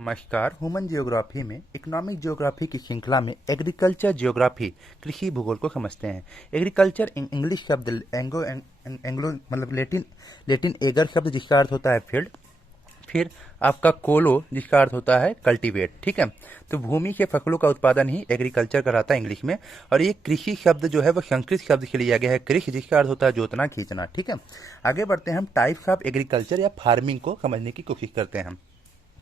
नमस्कार। Human geography में economic geography की श्रृंखला में एग्रीकल्चर जियोग्राफी कृषि भूगोल को समझते हैं। एग्रीकल्चर इंग्लिश शब्द एंगो एंग्लो मतलब लेटिन एगर शब्द जिसका अर्थ होता है फील्ड, फिर आपका कोलो जिसका अर्थ होता है कल्टीवेट। ठीक है, तो भूमि के फसलों का उत्पादन ही एग्रीकल्चर कराता है इंग्लिश में। और ये कृषि शब्द जो है वो संस्कृत शब्द से लिया गया है कृषि, जिसका अर्थ होता है जोतना खींचना। ठीक है, आगे बढ़ते हैं, हम टाइप्स ऑफ एग्रीकल्चर या फार्मिंग को समझने की कोशिश करते हैं।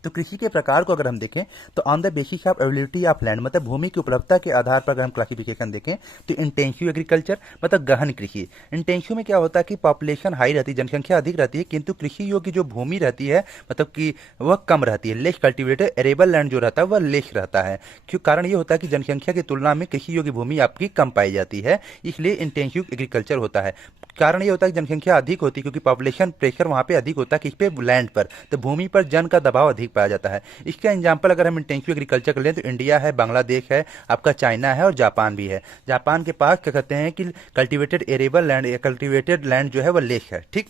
तो कृषि के प्रकार को अगर हम देखें तो on the basis of availability of land, मतलब भूमि की उपलब्धता के आधार पर अगर हम क्लासिफिकेशन देखें तो इंटेंसिव एग्रीकल्चर मतलब गहन कृषि। इंटेंसिव में क्या होता है कि पॉपुलेशन हाई रहती है, जनसंख्या अधिक रहती है, किंतु कृषि योग्य जो भूमि रहती है मतलब कि वह कम रहती है, लेस कल्टिवेटेड एरेबल लैंड जो रहता है वह लेस रहता है। क्यों? कारण ये होता है कि जनसंख्या की तुलना में कृषि योग्य भूमि आपकी कम पाई जाती है, इसलिए इंटेंसिव एग्रीकल्चर होता है। कारण ये होता है कि जनसंख्या अधिक होती है क्योंकि पॉपुलेशन प्रेशर वहाँ पे अधिक होता है, किस पे? लैंड पर, तो भूमि पर जन का दबाव अधिक पाया जाता है। इसका एग्जाम्पल अगर हम इंटेंसिव एग्रीकल्चर कर लें तो इंडिया है, बांग्लादेश है, आपका चाइना है और जापान भी है। जापान के पास क्या कहते हैं कि कल्टिवेटेड एरेबल लैंड या कल्टिवेटेड लैंड जो है वो लेस है। ठीक,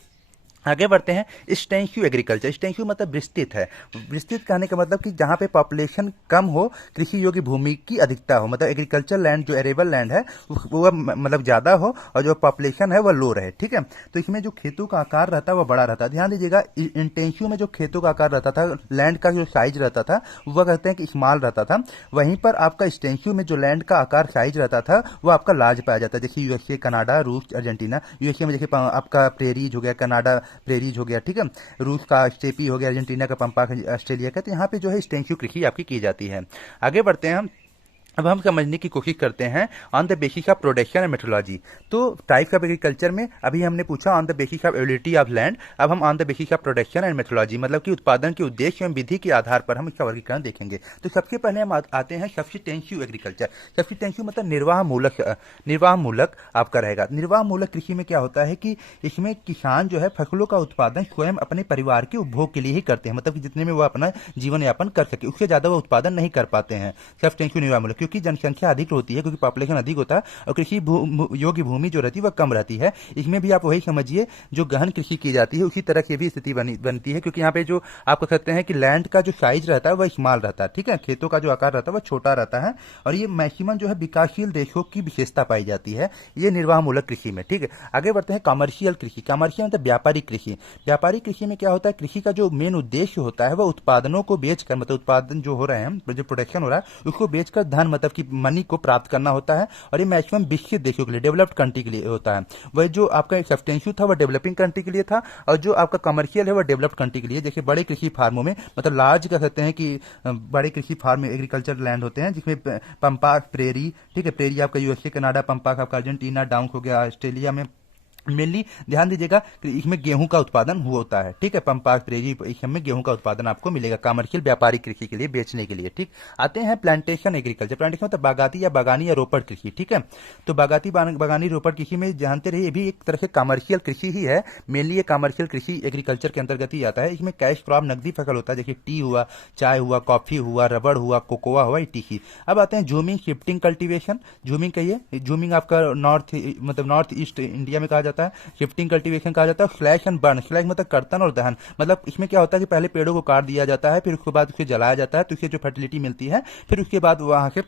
आगे बढ़ते हैं, एक्सटेंसिव एग्रीकल्चर। एक्सटेंसिव मतलब विस्तृत है। विस्तृत कहने का मतलब कि जहाँ पे पॉपुलेशन कम हो, कृषि योग्य भूमि की अधिकता हो, मतलब एग्रीकल्चर लैंड जो एरेबल लैंड है वो मतलब ज़्यादा हो और जो पॉपुलेशन है वह लो रहे। ठीक है, तो इसमें जो खेतों का आकार रहता है वह बड़ा रहता है। ध्यान दीजिएगा, इंटेंसिव में जो खेतों का आकार रहता था, लैंड का जो साइज रहता था वह कहते हैं कि स्मॉल रहता था। वहीं पर आपका एक्सटेंसिव में जो लैंड का आकार साइज रहता था वो आपका लार्ज पाया जाता है। जैसे यूएसए, कनाडा, रूस, अर्जेंटीना। यूएसए में देखिए आपका प्रेरीज हो गया, कनाडा प्रेरीज हो गया। ठीक है, रूस का स्टेपी हो गया, अर्जेंटीना का पंपाक, ऑस्ट्रेलिया का। तो यहाँ पे जो है एक्सटेंसिव कृषि आपकी की जाती है। आगे बढ़ते हैं हम, अब हम समझने की कोशिश करते हैं on the basis of production and metrology. तो टाइप्स ऑफ एग्रीकल्चर में अभी हमने पूछा on the basis of ability of land, अब हम on the basis of production and metrology मतलब कि उत्पादन के उद्देश्य एवं विधि के आधार पर हम इसका वर्गीकरण देखेंगे। तो सबसे पहले हम आते हैं सब्सिस्टेंसिव एग्रीकल्चर। सब्सिस्टेंसिव मतलब निर्वाह मूलक आपका रहेगा। निर्वाह मूलक कृषि में क्या होता है कि इसमें किसान जो है फसलों का उत्पादन स्वयं अपने परिवार के उपभोग के लिए ही करते हैं, मतलब कि जितने में वो अपना जीवन यापन कर सके, उससे ज्यादा वो उत्पादन नहीं कर पाते हैं। सब्सिस्टेंसिव निर्वाह मूलक, क्योंकि जनसंख्या अधिक होती है, क्योंकि पॉपुलेशन अधिक होता है और कृषि योग्य भूमि जो रहती है वह कम रहती है। इसमें भी आप वही समझिए जो गहन कृषि की जाती है उसी तरह की भी स्थिति बनती है, क्योंकि यहाँ पे जो आप कहते हैं कि लैंड का जो साइज रहता है वह स्मॉल रहता है। ठीक है, खेतों का जो आकार रहता है वह छोटा रहता है और ये मैक्सिमम जो है विकासशील देशों की विशेषता पाई जाती है ये निर्वाह मूलक कृषि में। ठीक है, आगे बढ़ते हैं कमर्शियल कृषि। कमर्शियल मतलब व्यापारिक कृषि। व्यापारिक कृषि में क्या होता है, कृषि का जो मेन उद्देश्य होता है वह उत्पादनों को बेचकर, मतलब उत्पादन जो हो रहे हैं, जो प्रोडक्शन हो रहा है उसको बेचकर धन मतलब कि मनी को प्राप्त करना होता है। और ये मैक्सिमम विकसित देशों के लिए, डेवलप्ड कंट्री के लिए होता है। वही जो आपका सब्सटेंशियल था वह डेवलपिंग कंट्री के लिए था और जो आपका कमर्शियल है वह डेवलप्ड कंट्री के लिए। जैसे बड़े कृषि फार्मों में, मतलब लार्ज कह सकते हैं कि बड़े कृषि फार्म एग्रीकल्चर लैंड होते हैं जिसमें पंपाक, प्रेरी, ठीक है, प्रेरी आपका यूएसए, कनाडा, पंपाक आपका अर्जेंटीना, डाउन हो गया ऑस्ट्रेलिया में। मेनली ध्यान दीजिएगा कि इसमें गेहूं का उत्पादन होता है। ठीक है, पंपाक, प्रेरी, इसमें गेहूं का उत्पादन आपको मिलेगा कमर्शियल व्यापारिक कृषि के लिए, बेचने के लिए। ठीक, आते हैं प्लांटेशन एग्रीकल्चर। प्लांटेशन मतलब बागाती या बागानी या रोपड़ कृषि। ठीक है, तो बागाती बागानी रोपड़ कृषि में जानते रहिए ये भी एक तरह से कमर्शियल कृषि ही है। मेनली ये कमर्शियल कृषि एग्रीकल्चर के अंतर्गत ही आता है। इसमें कैश क्रॉप नकदी फसल होता है, जैसे टी हुआ, चाय हुआ, कॉफी हुआ, रबड़ हुआ, कोकोआ हुआ, टीसी। अब आते हैं जूमिंग शिफ्टिंग कल्टीवेशन। जूमिंग कहिए, जूमिंग आपका नॉर्थ ईस्ट इंडिया में कहा जाता है, शिफ्टिंग कल्टीवेशन कहा जाता है। स्लैश एंड बर्न, स्लैश मतलब कर्तन और दहन, मतलब इसमें क्या होता है कि पहले पेड़ों को काट दिया जाता है, फिर उसके बाद उसे जलाया जाता है, तो इससे जो फर्टिलिटी मिलती है, फिर उसके बाद वहां से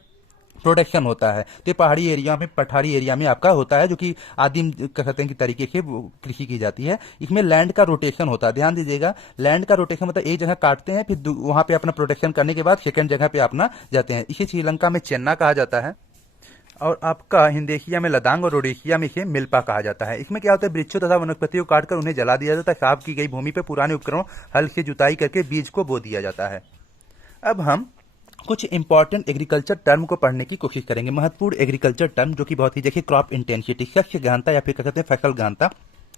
प्रोडक्शन होता है। तो पहाड़ी एरिया में, पठारी एरिया में आपका होता है, जो कि आदिम कहते हैं कि तरीके से कृषि की जाती है। इसमें लैंड का रोटेशन होता है। ध्यान दीजिएगा, लैंड का रोटेशन मतलब एक जगह काटते हैं, फिर वहां पे अपना प्रोडक्शन करने के बाद सेकंड जगह पे अपना जाते हैं। इसे श्रीलंका में चेन्ना कहा जाता है और आपका हिंदेशिया में लदांग और रोडेशिया में इसे मिल्पा कहा जाता है। इसमें क्या होता है, वृक्षों तथा वनस्पतियों को काटकर उन्हें जला दिया जाता है। साफ की गई भूमि पर पुराने उपकरणों हल से जुताई करके बीज को बो दिया जाता है। अब हम कुछ इंपॉर्टेंट एग्रीकल्चर टर्म को पढ़ने की कोशिश करेंगे। महत्वपूर्ण एग्रीकल्चर टर्म जो कि बहुत ही, देखिए, क्रॉप इंटेंसिटी, शस्य गहनता या फिर कह सकते हैं फसल गहनता।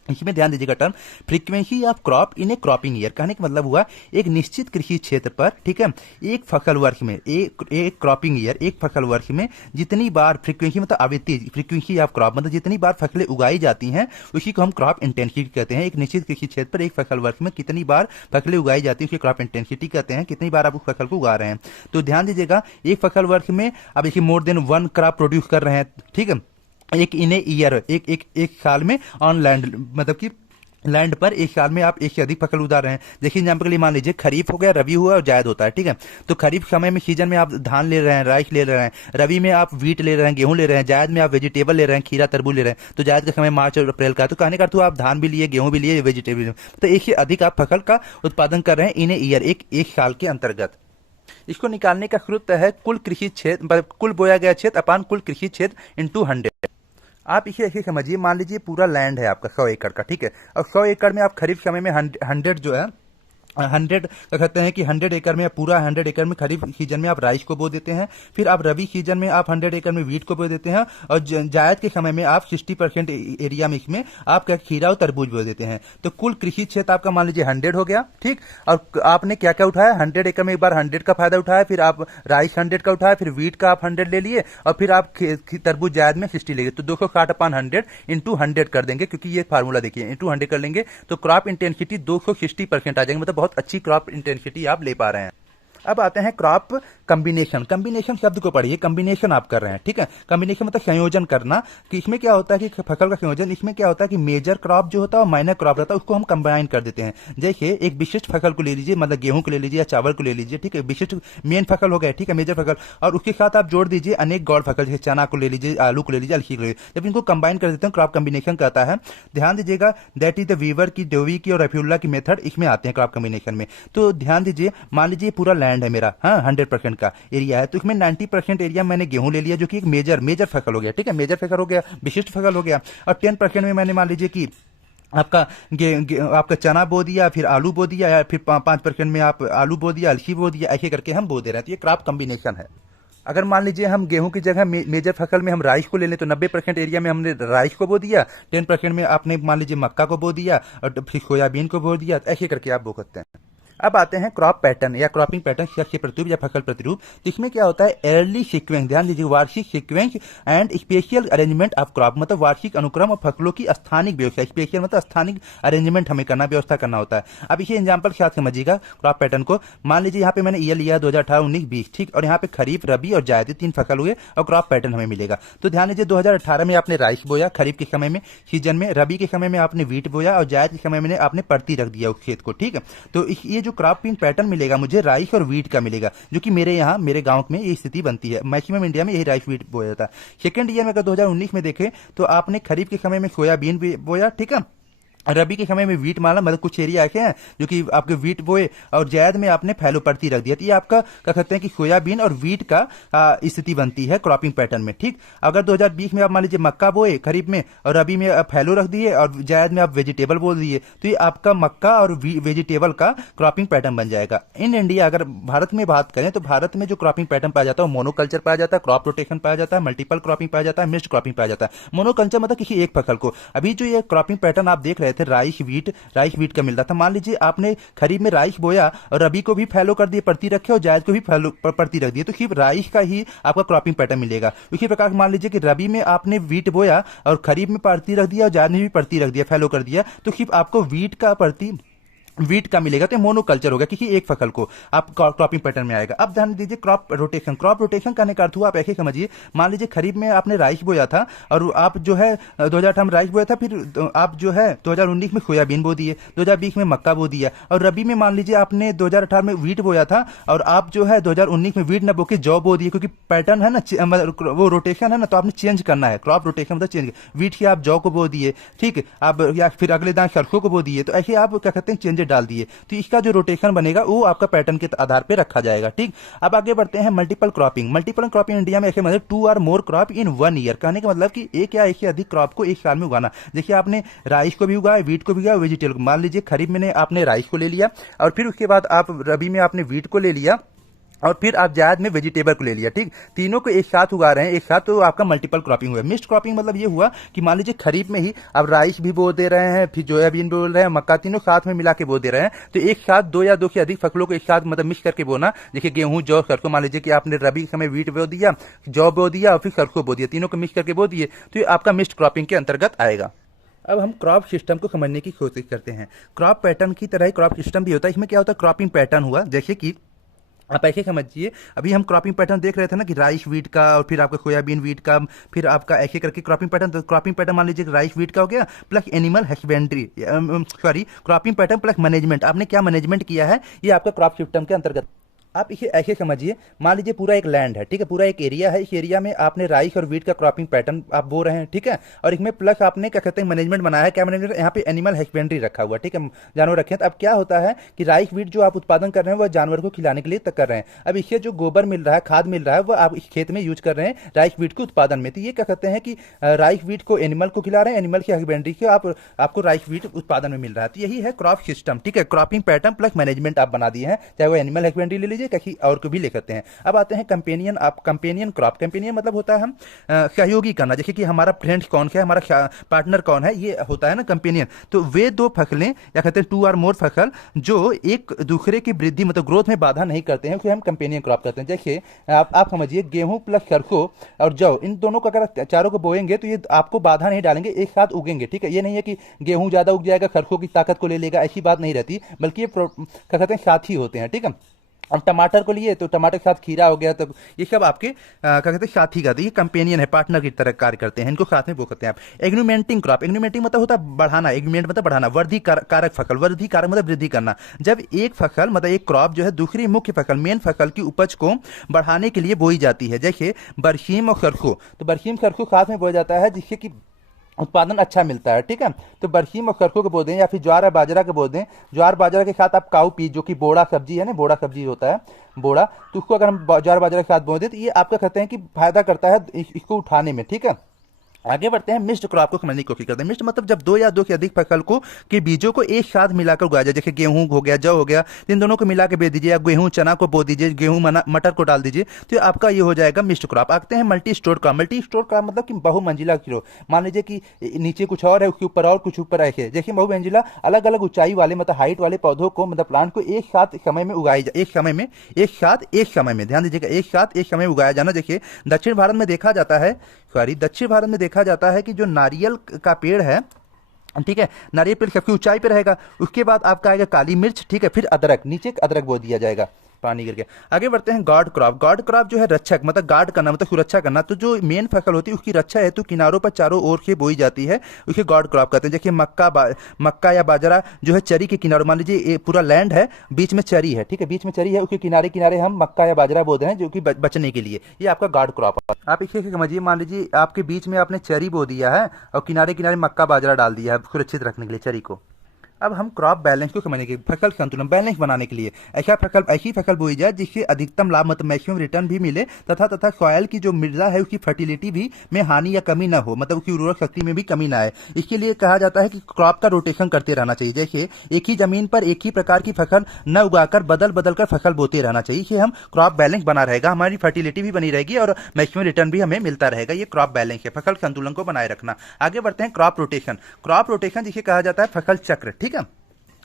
इसमें ध्यान दीजिएगा term frequency of crop in A cropping year. कहने का मतलब हुआ एक निश्चित कृषि क्षेत्र पर, ठीक है, एक फसल वर्ष में, एक क्रॉपिंग ईयर, एक फसल वर्ष में जितनी बार, फ्रीक्वेंसी मतलब आवृत्ति, फ्रीक्वेंसी ऑफ क्रॉप मतलब जितनी बार फसलें उगाई जाती हैं उसी को हम क्रॉप इंटेंसिटी कहते हैं। एक निश्चित कृषि क्षेत्र पर एक फसल वर्ष में कितनी बार फसलें उगाई जाती है उसे क्रॉप इंटेंसिटी कहते हैं, कितनी बार आप उस फसल को उगा रहे हैं। तो ध्यान दीजिएगा, एक फसल वर्ष में अब देखिए more than one crop produce कर रहे हैं, ठीक है, एक इन ए ईयर, एक एक एक साल में ऑन लैंड, मतलब कि लैंड पर एक साल में आप एक से अधिक फसल उगा रहे हैं। देखिए एग्जाम्पल के लिए मान लीजिए खरीफ हो गया, रबी हुआ और जायद होता है, ठीक है। तो खरीफ समय में सीजन में आप धान ले रहे हैं, राइस ले रहे हैं, रबी में आप वीट ले रहे हैं, गेहूं ले रहे हैं, जायद में आप वेजिटेबल ले रहे हैं, खीरा तरबूज ले रहे हैं। तो जायद का समय मार्च और अप्रैल का है। तो कहने का अर्थ हुआ आप धान भी लिए, गेहूं भी लिए, वेजिटेबल, तो एक से अधिक आप फसल का उत्पादन कर रहे हैं इन ए ईयर, एक साल के अंतर्गत। इसको निकालने का सूत्र है कुल कृषि क्षेत्र मतलब कुल बोया गया क्षेत्र अपान कुल कृषि क्षेत्र इंटू 100। आप इसे ऐसे समझिए, मान लीजिए पूरा लैंड है आपका 100 एकड़ का, ठीक है। और 100 एकड़ में आप खरीफ समय में 100 जो है 100 क्या कहते हैं कि 100 एकड़ में पूरा 100 एकड़ में खरीफ सीजन में आप राइस को बो देते हैं। फिर आप रबी सीजन में आप 100 एकड़ में वीट को बो देते हैं। और जायद के समय में आप 60% एरिया में इसमें आप क्या खीरा और तरबूज बो देते हैं। तो कुल कृषि क्षेत्र आपका मान लीजिए 100 हो गया, ठीक। और आपने क्या क्या उठाया, 100 एकड़ में एक बार 100 का फायदा उठाया, फिर आप राइस 100 का उठाया, फिर वीट का आप 100 ले लिए, और फिर आप तरबूज जायद में 60 ले गए। तो 260/100 इंटू 100 कर देंगे, क्योंकि ये फार्मूला देखिए इंटू 100 कर लेंगे तो क्रॉप इंटेंसिटी 260% आ जाएंगे, मतलब बहुत अच्छी क्रॉप इंटेंसिटी आप ले पा रहे हैं। अब आते हैं क्रॉप कॉम्बिनेशन। कॉम्बिनेशन शब्द को पढ़िए, कॉम्बिनेशन आप कर रहे हैं, ठीक है। कॉम्बिनेशन मतलब संयोजन करना, कि इसमें क्या होता है कि फसल का संयोजन, इसमें क्या होता है कि मेजर क्रॉप जो होता है और माइनर क्रॉप रहता है उसको हम कंबाइन कर देते हैं। जैसे एक विशिष्ट फसल को ले लीजिए, मतलब गेहूं को ले लीजिए या चावल को ले लीजिए, ठीक है, विशिष्ट मेन फसल हो गया, ठीक है, मेजर फसल, और उसके साथ आप जोड़ दीजिए अनेक गौड़ फसल, जैसे चना को ले लीजिए, आलू को ले लीजिए, अलसी को ले लीजिए। जब इनको कंबाइन कर देते हैं क्रॉप कॉम्बिनेशन कहता है। ध्यान दीजिएगा, दैट इज द वीवर की, डेवी की और रेफ्यूला की मेथड इसमें आते हैं क्रॉप कॉम्बिनेशन में। तो ध्यान दीजिए, मान लीजिए पूरा लैंड है मेरा, हाँ 100% का एरिया है, तो इसमें 90% एरिया मैंने गेहूं ले लिया, जो कि एक मेजर फसल हो गया, ठीक है, मेजर फसल हो गया, विशिष्ट फसल हो गया। और 10% में मैंने मान लीजिए कि आपका आपका चना बो दिया, फिर आलू बो दिया, या फिर 5% में आप आलू बो दिया, अलसी बो दिया, ऐसे करके हम बो दे रहे हैं। तो ये क्रॉप कॉम्बिनेशन है। अगर मान लीजिए हम गेहूं की जगह मेजर फसल में हम राइस को ले लें, तो 90% एरिया में हमने राइस को बो दिया, 10% में आपने मान लीजिए मक्का को बो दिया, और फिर सोयाबीन को बो दिया, ऐसे करके आप बो सकते हैं। अब आते हैं क्रॉप पैटर्न या क्रॉपिंग पैटर्न, शस्य प्रतिरूप या फसल प्रतिरूप। तो इसमें क्या होता है, एयरली सीक्वेंस, ध्यान दीजिए, वार्षिक sequence and special arrangement of crop, मतलब वार्षिक अनुक्रम और फसलों की स्थानिक व्यवस्था, स्पेशल मतलब स्थानिक अरेंजमेंट हमें करना, व्यवस्था करना होता है। अब इसे एग्जाम्पल के साथ समझिएगा क्रॉप पैटर्न को। मान लीजिए यहाँ पे मैंने ईयर लिया 2018-19-20, ठीक, और यहाँ पे खरीफ, रबी और जायद 3 फसल हुए और क्रॉप पैटर्न हमें मिलेगा। तो ध्यान दीजिए 2018 में आपने राइस बोया, खरीफ के समय में सीजन में, रबी के समय में आपने वीट बोया, और जायद के समय में आपने पड़ती रख दिया उस खेत को, ठीक है। तो ये जो क्रॉपिंग पैटर्न मिलेगा मुझे राइस और वीट का मिलेगा, जो कि मेरे यहाँ मेरे गांव में ये स्थिति बनती है। मैक्सिमम इंडिया में यही राइस वीट बोया जाता है। सेकेंड ईयर में अगर 2019 में देखें तो आपने खरीफ के समय में सोयाबीन भी बोया, ठीक है, रबी के समय में वीट माला, मतलब कुछ एरिया ऐसे हैं जो कि आपके वीट बोए, और जायद में आपने फैलो पड़ती रख दिया। तो ये आपका क्या कहते हैं कि सोयाबीन और वीट का स्थिति बनती है क्रॉपिंग पैटर्न में, ठीक। अगर 2020 में आप मान लीजिए मक्का बोए खरीफ में, और रबी में आप फैलो रख दिए, और जायद में आप वेजिटेबल बोल दिए, तो ये आपका मक्का और वेजिटेबल का क्रॉपिंग पैटर्न बन जाएगा। इन इंडिया अगर भारत में बात करें तो भारत में जो क्रॉपिंग पैटर्न पाया जाता है वो मोनोकल्चर पाया जाता है, क्रॉप रोटेशन पाया जाता है, मल्टीपल क्रॉपिंग पाया जाता है, मिक्स्ड क्रॉपिंग पाया जाता है। मोनोकल्चर मतलब किसी एक फसल को। अभी जो ये क्रॉपिंग पैटर्न आप देख रहे थे राइस वीट का मिल रहा था, मान लीजिए आपने खरीफ में राइस बोया और रबी को भी फैलो कर दिए, पड़ती रखे, और जायद को भी फैलो पड़ती रख दिए, तो सिर्फ राइस का ही आपका क्रॉपिंग पैटर्न मिलेगा। इसी प्रकार मान लीजिए कि रबी में आपने वीट बोया और खरीफ में पड़ती रख दिया और जायद में भी पड़ती रख दिया, फैलो कर दिया, तो सिर्फ आपको वीट का मिलेगा। तो मोनोकल्चर हो गया, किसी एक फसल को आप क्रॉपिंग पैटर्न में आएगा। अब ध्यान दीजिए क्रॉप रोटेशन। क्रॉप रोटेशन करने का अर्थ हुआ, आप ऐसे समझिए, मान लीजिए खरीफ में आपने राइस बोया था, और आप जो है 2018 में राइस बोया था, फिर आप जो है 2019 में सोयाबीन बो दिए, 2020 में मक्का बो दिया, और रबी में मान लीजिए आपने 2018 में वीट बोया था, और आप जो है 2019 में वीट न बो के जौ बो दिए, क्योंकि पैटर्न है ना, वो रोटेशन है ना, तो आपने चेंज करना है। क्रॉप रोटेशन मतलब चेंज, वीट की आप जौ को बो दिए, ठीक, आप या फिर अगले दान सरसों को बो दिए, तो ऐसे आप क्या कहते हैं चेंजेस डाल दिए। तो इसका जो रोटेशन बनेगा वो आपका पैटर्न के आधार पे रखा जाएगा, ठीक। अब आगे बढ़ते हैं multiple cropping. Multiple cropping India में ऐसे मतलब 2 और मोर क्रॉप इन 1 ईयर, कहने का मतलब कि एक या एक से अधिक क्रॉप को एक साल में उगाना। देखिए आपने राइस को भी उगाया, वीट को भी उगाया, वेजिटेबल को। मान लीजिए खरीफ में आपने राइस को ले लिया, और फिर उसके बाद आप रबी में आपने वीट को ले लिया, और फिर आप जायद में वेजिटेबल को ले लिया, ठीक। तीनों को एक साथ उगा रहे हैं एक साथ, तो आपका मल्टीपल क्रॉपिंग हुआ। मिक्स्ड क्रॉपिंग मतलब ये हुआ कि मान लीजिए खरीफ में ही आप राइस भी बो दे रहे हैं, फिर सोयाबीन बोल रहे हैं, मक्का, तीनों साथ में मिला के बो दे रहे हैं। तो एक साथ 2 या 2 से अधिक फसलों को एक साथ मतलब मिक्स करके बोना। देखिए गेहूं, जौ, सरसों, मान लीजिए कि आपने रबी के समय वीट बो दिया, जौ बो दिया, और फिर सरसों बो दिया, तीनों को मिक्स करके बो दिए, तो ये आपका मिक्स्ड क्रॉपिंग के अंतर्गत आएगा। अब हम क्रॉप सिस्टम को समझने की कोशिश करते हैं। क्रॉप पैटर्न की तरह ही क्रॉप सिस्टम भी होता है। इसमें क्या होता है, क्रॉपिंग पैटर्न हुआ, जैसे कि आप ऐसे समझिए, अभी हम क्रॉपिंग पैटर्न देख रहे थे ना कि राइस वीट का और फिर आपका सोयाबीन वीट का, फिर आपका ऐसे करके क्रॉपिंग पैटर्न। तो क्रॉपिंग पैटर्न मान लीजिए राइस वीट का हो गया plus animal husbandry, sorry cropping pattern plus management, आपने क्या मैनेजमेंट किया है ये आपका क्रॉप सिस्टम के अंतर्गत। आप इसे ऐसे समझिए, मान लीजिए पूरा एक लैंड है, ठीक है, पूरा एक एरिया है, इस एरिया में आपने राइस और वीट का क्रॉपिंग पैटर्न आप बो रहे हैं, ठीक है, और इसमें प्लस आपने क्या कहते हैं मैनेजमेंट बनाया है। क्या मैनेजमेंट? यहाँ पे एनिमल हस्बेंड्री रखा हुआ, ठीक है, जानवर रखे हैं। तो अब क्या होता है कि राइस वीट जो आप उत्पादन कर रहे हैं वह जानवर को खिलाने के लिए तक कर रहे हैं। अब इससे जो गोबर मिल रहा है, खाद मिल रहा है, वो आप इस खेत में यूज कर रहे हैं राइस वीट के उत्पादन में। तो ये क्या कहते हैं कि राइस वीट को एनिमल को खिला रहे हैं, एनिमल की हस्बेंड्री को आपको राइस वीट उत्पादन में मिल रहा है। तो यही है क्रॉप सिस्टम, ठीक है, क्रॉपिंग पैटर्न प्लस मैनेजमेंट आप बना दिए हैं, चाहे वो एनिमल हस्बेंड्री ले लीजिए, कहीं और को भी ले सकते हैं। अब आते हैं कंपेनियन, आप कंपेनियन क्रॉप। कंपेनियन मतलब होता है हम सहयोगी करना, जैसे कि हमारा फ्रेंड कौन है, हमारा पार्टनर कौन है, ये होता है ना कंपेनियन। तो वे दो फसलें या कहते हैं 2 और मोर फसल जो एक दूसरे की वृद्धि मतलब ग्रोथ में बाधा नहीं करते हैं, उसे हम कंपेनियन क्रॉप करते हैं। जैसे आप समझिए गेहूं प्लस सरसों और जौ, इन दोनों को अगर चारों को बोएंगे तो ये आपको बाधा नहीं डालेंगे, एक साथ उगेंगे, ठीक है। ये नहीं है कि गेहूं ज्यादा उग जाएगा सरसों की ताकत को ले लेगा, ऐसी बात नहीं रहती, बल्कि ये क्या कहते हैं साथी होते हैं, ठीक है। और टमाटर को लिए तो टमाटर के साथ खीरा हो गया, तो ये सब आपके क्या कहते हैं साथी का, तो ये कंपेनियन है, पार्टनर की तरह कार्य करते हैं, इनको साथ में वो करते हैं आप। एग्रीमेंटिंग क्रॉप, एग्रीमेंटिंग मतलब होता है बढ़ाना, एग्रीमेंट मतलब बढ़ाना, वृद्धि कारक फसल, वृद्धि कारक मतलब वृद्धि करना। जब एक फसल मतलब एक क्रॉप जो है दूसरी मुख्य फसल मेन फसल की उपज को बढ़ाने के लिए बोई जाती है, जैसे बरसीम और सरसों। तो बरसीम सरसों साथ में बोया जाता है जिससे कि उत्पादन अच्छा मिलता है, ठीक है। तो बरसीम और सरसों के बो दें या फिर ज्वार और बाजरा के बो दें। ज्वार बाजरा के साथ आप काऊ पीस, जो कि बोड़ा सब्जी है ना, बोड़ा सब्जी होता है बोड़ा, तो उसको अगर हम ज्वार बाजरा के साथ बो दें तो ये आपका कहते हैं कि फायदा करता है इसको उठाने में, ठीक है। आगे बढ़ते हैं, मिक्स्ड क्रॉप को समझने की कोशिश करते हैं। मिक्स्ड मतलब जब 2 या 2 से अधिक फसल को के बीजों को एक साथ मिलाकर उगाया जाए, जैसे गेहूं हो गया, जौ हो गया, इन दोनों को मिला के बो दीजिए, या गेहूं चना को बो दीजिए, गेहूं मटर को डाल दीजिए, तो आपका ये हो जाएगा मिक्स्ड क्रॉप। आते हैं multi store crop. Multi store crop मतलब कि बहुमंजिला किलो, मान लीजिए कि नीचे कुछ और है, उसके ऊपर और कुछ ऊपर ऐसे, जैसे बहुमंजिला अलग अलग ऊंचाई वाले मतलब हाइट वाले पौधों को मतलब प्लांट को एक साथ समय में उगाई जाए, एक समय में ध्यान दीजिएगा, एक समय उगाया जाना। देखिए दक्षिण भारत में देखा जाता है, दक्षिण भारत में देखा जाता है कि जो नारियल का पेड़ है, ठीक है, नारियल पेड़ सबकी ऊंचाई पे रहेगा, उसके बाद आपका आएगा काली मिर्च, ठीक है, फिर अदरक, नीचे अदरक बो दिया जाएगा पानी गिर के। आगे बढ़ते हैं गार्ड क्रॉप। गार्ड क्रॉप जो है रक्षक मतलब गार्ड करना मतलब सुरक्षा करना, तो जो मेन फसल होती है उसकी रक्षा हेतु किनारों पर चारों ओर से बोई जाती है, उसे गार्ड क्रॉप कहते हैं। जैसे मक्का या बाजरा जो है चरी के किनारों, मान लीजिए पूरा लैंड है, बीच में चरी है, ठीक है, बीच में चरी है, उसके किनारे किनारे हम मक्का या बाजरा बो रहे हैं जो कि बचने के लिए, ये आपका गार्ड क्रॉप है। आप इसे समझिए, मान लीजिए आपके बीच में आपने चरी बो दिया है और किनारे किनारे मक्का बाजरा डाल दिया है सुरक्षित रखने के लिए चरी को। अब हम क्रॉप बैलेंस को समझने के, फसल संतुलन बैलेंस बनाने के लिए ऐसी फसल बोई जाए जिससे अधिकतम लाभ मतलब मैक्सिमम रिटर्न भी मिले, तथा सॉयल की जो मृदा है उसकी फर्टिलिटी भी में हानि या कमी ना हो, मतलब उसकी उर्वरक शक्ति में भी कमी ना आए। इसके लिए कहा जाता है कि क्रॉप का रोटेशन करते रहना चाहिए, जैसे एक ही जमीन पर एक ही प्रकार की फसल न उगाकर बदल बदल कर फसल बोते रहना चाहिए। इससे हम क्रॉप बैलेंस बना रहेगा, हमारी फर्टिलिटी भी बनी रहेगी और मैक्सिमम रिटर्न भी हमें मिलता रहेगा। ये क्रॉप बैलेंस है, फसल संतुलन को बनाए रखना। आगे बढ़ते हैं क्रॉप रोटेशन। क्रॉप रोटेशन जिसे कहा जाता है फसल चक्र, ठीक है,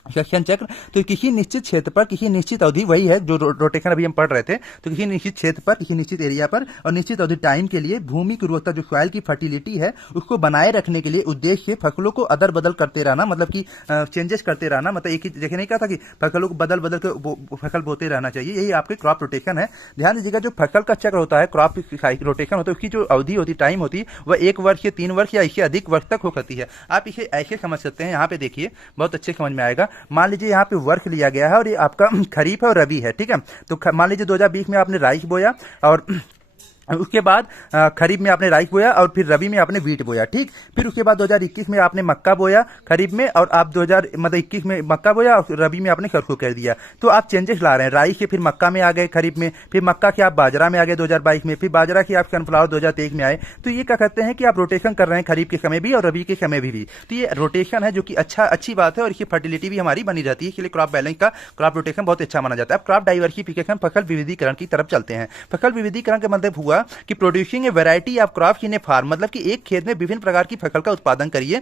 सेक्शन चक्र। तो किसी निश्चित क्षेत्र पर किसी निश्चित अवधि, वही है जो रोटेशन अभी हम पढ़ रहे थे, तो किसी निश्चित क्षेत्र पर किसी निश्चित एरिया पर और निश्चित अवधि टाइम के लिए भूमि की उर्वरकता जो सॉइल की फर्टिलिटी है उसको बनाए रखने के लिए उद्देश्य से फसलों को अदल बदल करते रहना, मतलब कि चेंजेस करते रहना, मतलब एक ही जगह नहीं कहा था कि फसलों को बदल बदल कर फसल बोते रहना चाहिए, यही आपके क्रॉप रोटेशन है। ध्यान दीजिएगा, जो फसल का चक्र होता है, क्रॉप रोटेशन होता है, उसकी जो अवधि होती है, टाइम होती है, वह 1 वर्ष या 3 वर्ष या इससे अधिक वर्ष तक हो सकती है। आप इसे ऐसे समझ सकते हैं, यहाँ पे देखिए बहुत अच्छे समझ में आएगा। मान लीजिए यहाँ पे वर्ष लिया गया है और ये आपका खरीफ है और रबी है, ठीक है। तो मान लीजिए 2020 में आपने राइस बोया और उसके बाद खरीफ में आपने राइस बोया और फिर रबी में आपने वीट बोया, ठीक। फिर उसके बाद 2021 में आपने मक्का बोया खरीफ में, और आप 2021 में मक्का बोया और रबी में आपने सरसों कर दिया। तो आप चेंजेस ला रहे हैं, राइस से फिर मक्का में आ गए खरीफ में, फिर मक्का के आप बाजरा में आ गए 2022 में, फिर बाजरा की आप सनफ्लावर 2023 में आए। तो ये क्या कहते हैं कि आप रोटेशन कर रहे हैं खरीफ के समय भी और रबी के समय भी। तो ये रोटेशन है जो कि अच्छी बात है और इसकी फर्टिलिटी भी हमारी बनी रहती है, इसलिए क्रॉप बैलेंस का क्रॉप रोटेशन बहुत अच्छा माना जाता है। अब क्रॉप डाइवर्सिफिकेशन फसल विविधीकरण की तरफ चलते हैं। फसल विविधीकरण का मतलब हुआ कि producing a variety of crops in a farm, मतलब कि एक खेत में विभिन्न प्रकार की फसल का उत्पादन करिए,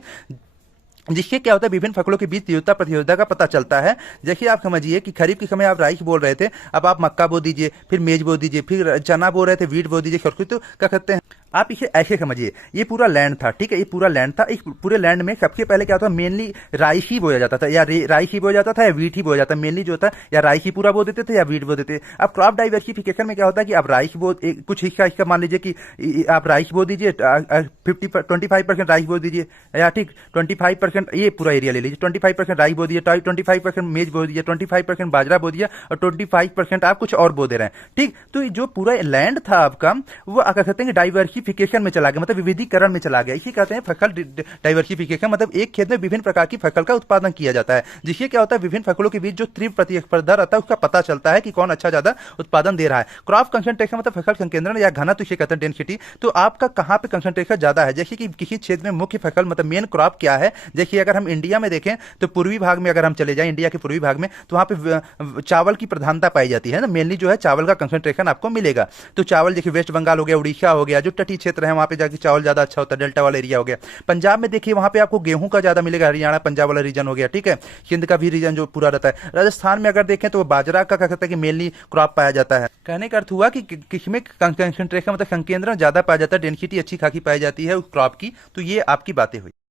जिससे क्या होता है विभिन्न फसलों के बीच तीव्रता प्रतियोगिता का पता चलता है। जैसे आप समझिए कि खरीफ के समय आप राइस बोल रहे थे, अब आप मक्का बो दीजिए, फिर मेज बो दीजिए, फिर चना बो रहे थे, वीट बो दीजिए, सरसों, तो क्या कहते हैं आप इसे ऐसे समझिए, ये पूरा लैंड था, ठीक है, ये पूरा लैंड था। इस पूरे लैंड में सबसे पहले क्या होता, मेनली राइस ही बोया जाता था, या राइस ही बोया जाता था या वीट ही बोया जाता, मेनली जो होता है या राइस ही पूरा बो देते थे या वीट बो देते। अब क्रॉप डाइवर्सिफिकेशन में क्या होता है कि आप राइस बो, कुछ हिस्सा इसका मान लीजिए कि आप राइस बो दीजिए, 25% राइस बो दीजिए, या ठीक 25% ये पूरा एरिया ले लीजिए, 25% राइस बो दिए, 25% मेज बो दिए, 25% बाजरा बो दिया, और 25% आप कुछ और बो दे रहे हैं, ठीक। तो जो पूरा लैंड था आपका, वो कह सकते हैं डाइवर्सिफिकेशन में चला गया, मतलब विविधीकरण में चला गया। इसी कहते हैं फसल डाइवर्सिफिकेशन, मतलब एक खेत में विभिन्न प्रकार की फसल का उत्पादन किया जाता है, जिससे क्या होता है विभिन्न फसलों के बीच जो तीव्र प्रतिस्पर्धा रहता है उसका पता चलता है कि कौन अच्छा ज्यादा उत्पादन दे रहा है। क्रॉप कंसंट्रेशन मतलब फसल संकेंद्रण या घनत्व, इसे कहते हैं डेंसिटी। तो आपका कहां पे कंसंट्रेशन ज्यादा है, जैसे कि किसी क्षेत्र में मुख्य फसल मतलब मेन क्रॉप क्या है। जैसे अगर हम इंडिया में देखें तो पूर्वी भाग में अगर हम चले जाएं, इंडिया के पूर्वी भाग में, तो वहां पे चावल की प्रधानता पाई जाती है ना, मेनली जो है चावल का कंसंट्रेशन आपको मिलेगा। तो चावल जैसे वेस्ट बंगाल हो गया, उड़ीसा हो गया, जो तटीय क्षेत्र है वहां पे जाके चावल ज्यादा अच्छा होता है, डेल्टा वाला एरिया हो गया। पंजाब में देखिए वहां पे आपको गेहूं का ज्यादा मिलेगा, हरियाणा पंजाब वाला रीजन हो गया, ठीक है। सिंध का भी रीजन जो पूरा रहता है। राजस्थान में अगर देखें तो बाजरा का कह सकते हैं कि मेनली क्रॉप पाया जाता है। कहने का अर्थ हुआ कि किसमें कंसंट्रेशन मतलब संकेंद्रण ज्यादा पाया जाता है, डेंसिटी अच्छी खासी पाई जाती है उस क्रॉप की। तो ये आपकी बातें हुई।